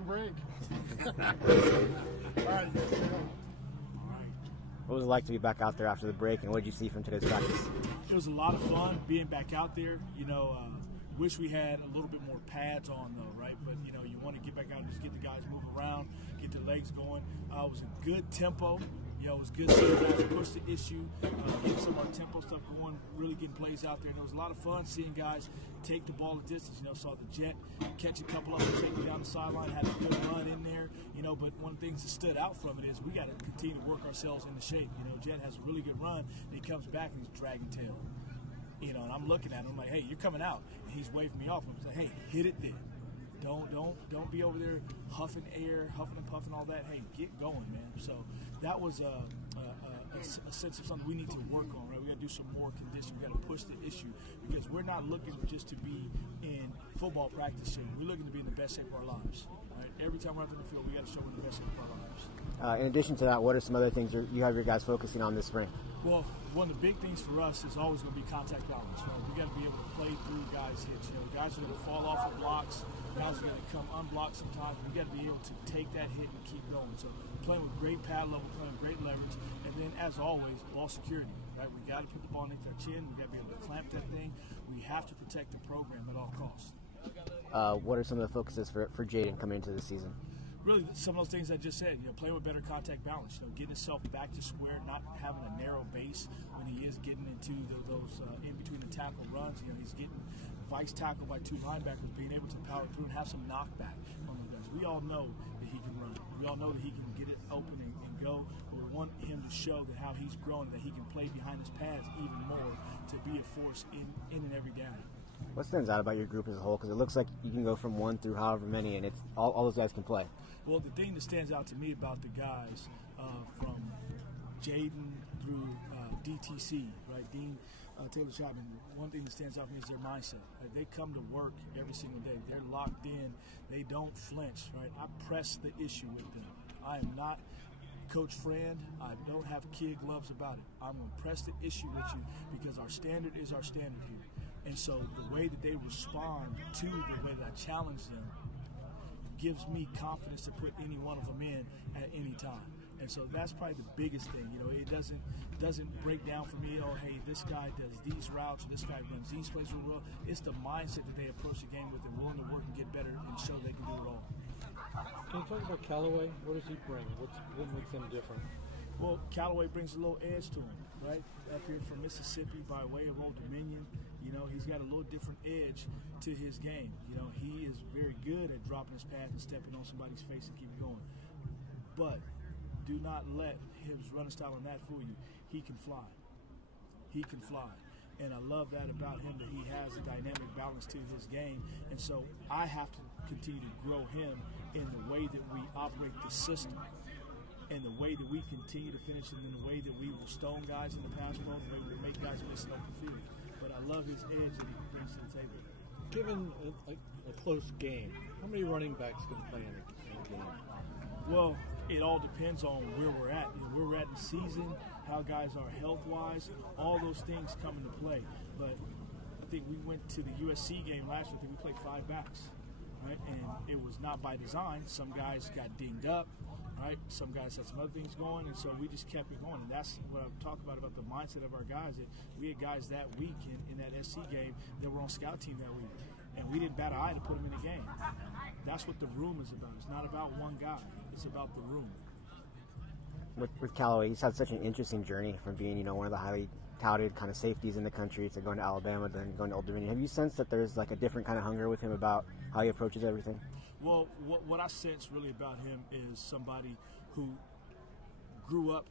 break. All right. What was it like to be back out there after the break, and what did you see from today's practice? It was a lot of fun being back out there. Wish we had a little bit more pads on though, right? But you want to get back out and just get the guys moving around, get their legs going. It was a good tempo. It was good seeing guys push the issue, getting some of our tempo stuff going, really getting plays out there. And it was a lot of fun seeing guys take the ball a distance. Saw the Jet catch a couple of them, take them down the sideline, had a good run in there. But one of the things that stood out from it is we got to continue to work ourselves into shape. Jet has a really good run, and he comes back and he's dragging tail. And I'm looking at him, I'm like, hey, you're coming out. And he's waving me off. I'm like, hey, hit it then. Don't be over there huffing air, huffing and puffing, all that. Hey, get going, man. So that was a sense of something we need to work on, right? We got to do some more conditioning. We got to push the issue because we're not looking just to be in football practice here. We're looking to be in the best shape of our lives. Right? Every time we're out in the field, we got to show we're in the best shape of our lives. In addition to that, what are some other things you have your guys focusing on this spring? Well, one of the big things for us is always going to be contact balance, right? We got to be able to play through guys' hits. Guys are going to fall off of blocks. Guys are going to come unblocked sometimes. We got to be able to take that hit and keep going. So playing with great pad level, playing with great leverage, and then as always, ball security. Right? We got to put the ball underneath our chin. We got to be able to clamp that thing. We have to protect the program at all costs. What are some of the focuses for Jaden coming into the season? Really, some of those things I just said, playing with better contact balance, getting himself back to square, not having a narrow base when he is getting into those in between the tackle runs. He's getting vice tackled by two linebackers, being able to power through and have some knockback on those guys. We all know that he can run. We all know that he can get it open and go. We want him to show that how he's grown, that he can play behind his pads even more to be a force in and every down. What stands out about your group as a whole? Because it looks like you can go from one through however many, and it's all those guys can play. Well, the thing that stands out to me about the guys from Jaden through DTC, right, Dean Taylor Chapman, one thing that stands out to me is their mindset. Right? They come to work every single day. They're locked in. They don't flinch. Right? I press the issue with them. I am not Coach Friend. I don't have kid gloves about it. I'm going to press the issue with you because our standard is our standard here. And so the way that they respond to the way that I challenge them gives me confidence to put any one of them in at any time. And so that's probably the biggest thing. It doesn't break down for me, oh, hey, this guy does these routes, this guy runs these plays really well. It's the mindset that they approach the game with and willing to work and get better and show they can do it all. Can you talk about Callaway? What does he bring? What makes him different? Well, Callaway brings a little edge to him, right? Up here from Mississippi by way of Old Dominion, he's got a little different edge to his game. He is very good at dropping his pass and stepping on somebody's face and keep going. But do not let his running style and that fool you. He can fly. He can fly. And I love that about him, that he has a dynamic balance to his game. And so I have to continue to grow him in the way that we operate the system, and the way that we continue to finish, and in the way that we will stone guys in the pass pro, the way we make guys miss it off the field. But I love his edge that he brings to the table. Given a close game, how many running backs can play in a game? Well, it all depends on where we're at. Where we're at in the season, how guys are health-wise, all those things come into play. But I think we went to the USC game last year. I think we played 5 backs, right? And it was not by design. Some guys got dinged up, right? Some guys had some other things going, and so we just kept it going. And that's what I'm talking about the mindset of our guys. That we had guys that week in that SC game that were on scout team that week, and we didn't bat an eye to put them in the game. That's what the room is about. It's not about one guy. It's about the room. With Callaway, he's had such an interesting journey from being, one of the highly touted kind of safeties in the country to going to Alabama, then going to Old Dominion. Have you sensed that there's like a different kind of hunger with him about how he approaches everything? Well, what I sense really about him is somebody who grew up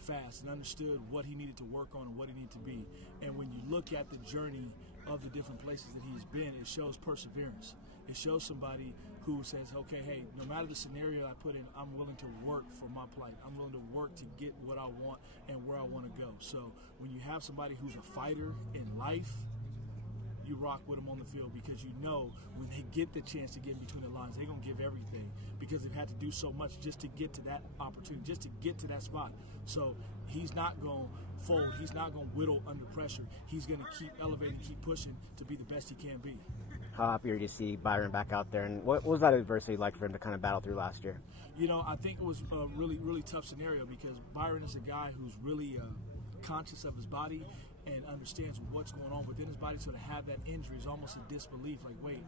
fast and understood what he needed to work on and what he needed to be. And when you look at the journey of the different places that he's been, it shows perseverance. It shows somebody who says, okay, hey, no matter the scenario I put in, I'm willing to work for my plight. I'm willing to work to get what I want and where I want to go. So when you have somebody who's a fighter in life, you rock with them on the field, because you know when they get the chance to get in between the lines, they're going to give everything, because they've had to do so much just to get to that opportunity, just to get to that spot. So he's not going to fold. He's not going to whittle under pressure. He's going to keep elevating, keep pushing to be the best he can be. How happy are you to see Byron back out there? And what was that adversity like for him to kind of battle through last year? You know, I think it was a really, really tough scenario because Byron is a guy who's really conscious of his body and understands what's going on within his body. So to have that injury is almost a disbelief. Like, wait,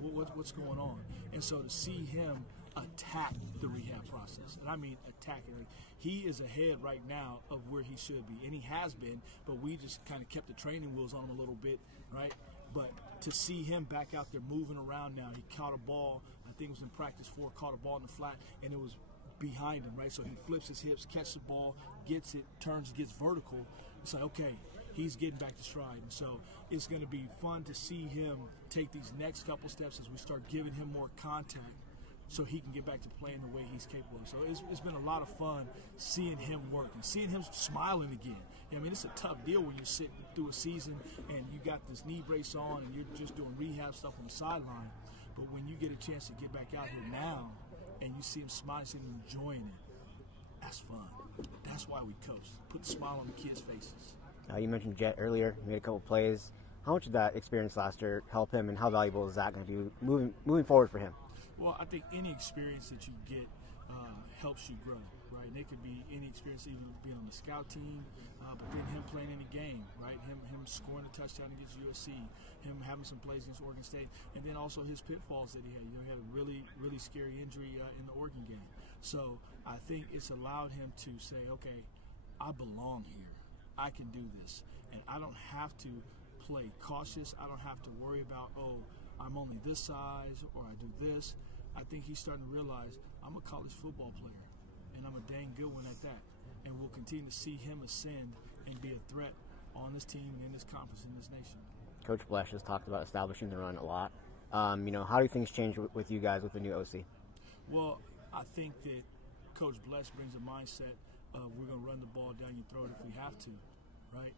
like what's going on? And so to see him attack the rehab process, and I mean attack it. Like, he is ahead right now of where he should be, and he has been. But we just kind of kept the training wheels on him a little bit, right? But to see him back out there moving around now, he caught a ball. I think it was in practice 4, caught a ball in the flat, and it was behind him, right? So he flips his hips, catches the ball, gets it, turns, gets vertical. It's like, okay, he's getting back to stride. And so it's going to be fun to see him take these next couple steps as we start giving him more contact so he can get back to playing the way he's capable of. So it's been a lot of fun seeing him work and seeing him smiling again. I mean, it's a tough deal when you're sitting through a season and you got this knee brace on and you're just doing rehab stuff on the sideline. But when you get a chance to get back out here now and you see him smiling, see him enjoying it, that's fun. That's why we coach. Put a smile on the kids' faces. You mentioned Jet earlier. He made a couple plays. How much did that experience last year help him, and how valuable is that going to be moving forward for him? Well, I think any experience that you get helps you grow, right? And it could be any experience, even being on the scout team, but then him playing in a game, right? Him scoring a touchdown against USC, him having some plays against Oregon State, and then also his pitfalls that he had. You know, he had a really, really scary injury in the Oregon game. So I think it's allowed him to say, okay, I belong here. I can do this. And I don't have to play cautious. I don't have to worry about, oh, I'm only this size or I do this. I think he's starting to realize I'm a college football player, and I'm a dang good one at that. And we'll continue to see him ascend and be a threat on this team and in this conference, in this nation. Coach Blesh has talked about establishing the run a lot. You know, how do things change with you guys with the new OC? Well, I think that Coach Blesh brings a mindset of we're going to run the ball down your throat if we have to, right?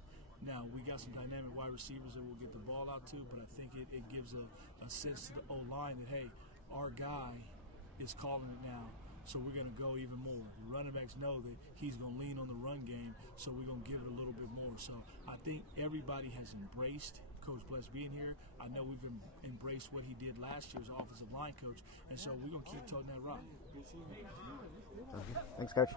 Now, we got some dynamic wide receivers that we'll get the ball out to, but I think it gives a sense to the O-line that, hey, our guy is calling it now, so we're going to go even more. The running backs know that he's going to lean on the run game, so we're going to give it a little bit more. So I think everybody has embraced Coach Blesh being here. I know we've embraced what he did last year as offensive line coach, and so we're going to keep toting that rock. Okay. Thanks, Coach.